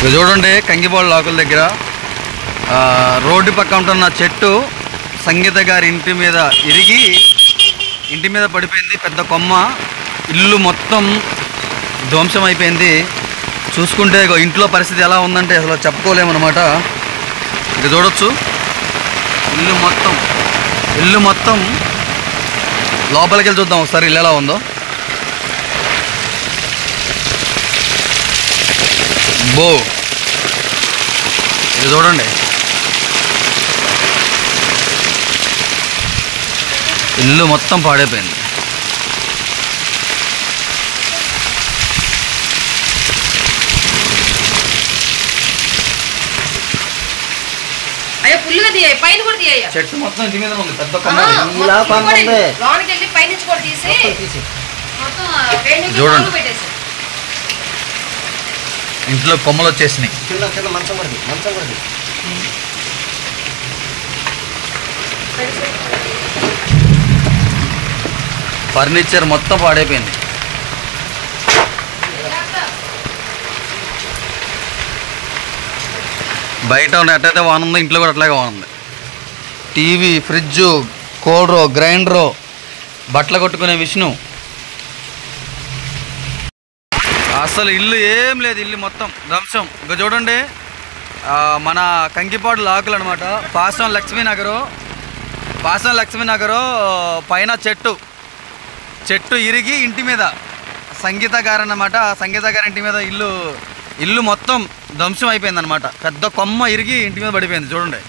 ఇక చూడండి కంగిపాడు లాకుల దగ్గర రోడ్డు పక్క ఉంటున్న చెట్టు సంగీత గారి ఇంటి మీద ఇరిగి ఇంటి మీద పడిపోయింది. పెద్ద కొమ్మ. ఇల్లు మొత్తం ధ్వంసం అయిపోయింది. చూసుకుంటే ఇంట్లో పరిస్థితి ఎలా ఉందంటే అసలు చెప్పుకోలేమన్నమాట. ఇక చూడొచ్చు ఇల్లు మొత్తం లోపలికి వెళ్ళి చూద్దాం ఒకసారి ఇల్లు ఎలా ఉందో. బో ఇది చూడండి, ఇల్లు మొత్తం పాడైపోయింది. చెట్టు మొత్తం ఇంటి మీద ఉంది. పెద్ద చూడండి, ఇంట్లో కొమ్మలు వచ్చేసినాయి. ఫర్నిచర్ మొత్తం పాడైపోయింది. బయట ఎట్టయితే వాన ఉందో ఇంట్లో కూడా అట్లాగే వాన ఉంది. టీవీ, ఫ్రిడ్జ్, కూలరు, గ్రైండరు, బట్టలు కొట్టుకునే మిషను, అసలు ఇల్లు ఏం లేదు. ఇల్లు మొత్తం ధ్వంసం. ఇంకా చూడండి మన కంకిపాడు లాకులు అనమాట. పాసం లక్ష్మీనగరు పైన చెట్టు ఇరిగి ఇంటి మీద సంగీత గారు అన్నమాట. సంగీత గారి ఇంటి మీద ఇల్లు మొత్తం ధ్వంసం అయిపోయింది అనమాట. పెద్ద కొమ్మ ఇరిగి ఇంటి మీద పడిపోయింది. చూడండి,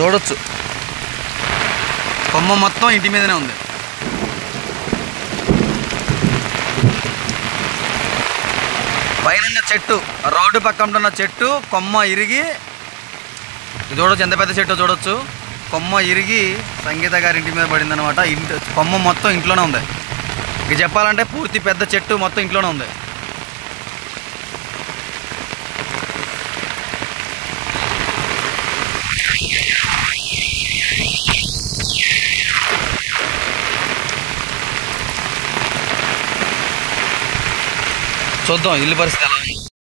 చూడొచ్చు కొమ్మ మొత్తం ఇంటి మీదనే ఉంది. పైన చెట్టు, రోడ్డు పక్కన ఉన్న చెట్టు కొమ్మ ఇరిగి చూడొచ్చు, ఎంత పెద్ద చెట్టు చూడొచ్చు. కొమ్మ ఇరిగి సంగీత గారి ఇంటి మీద పడింది అనమాట. కొమ్మ మొత్తం ఇంట్లోనే ఉంది. ఇక చెప్పాలంటే పూర్తి పెద్ద చెట్టు మొత్తం ఇంట్లోనే ఉంది. చూద్దాం ఇల్లు పరిస్థితి.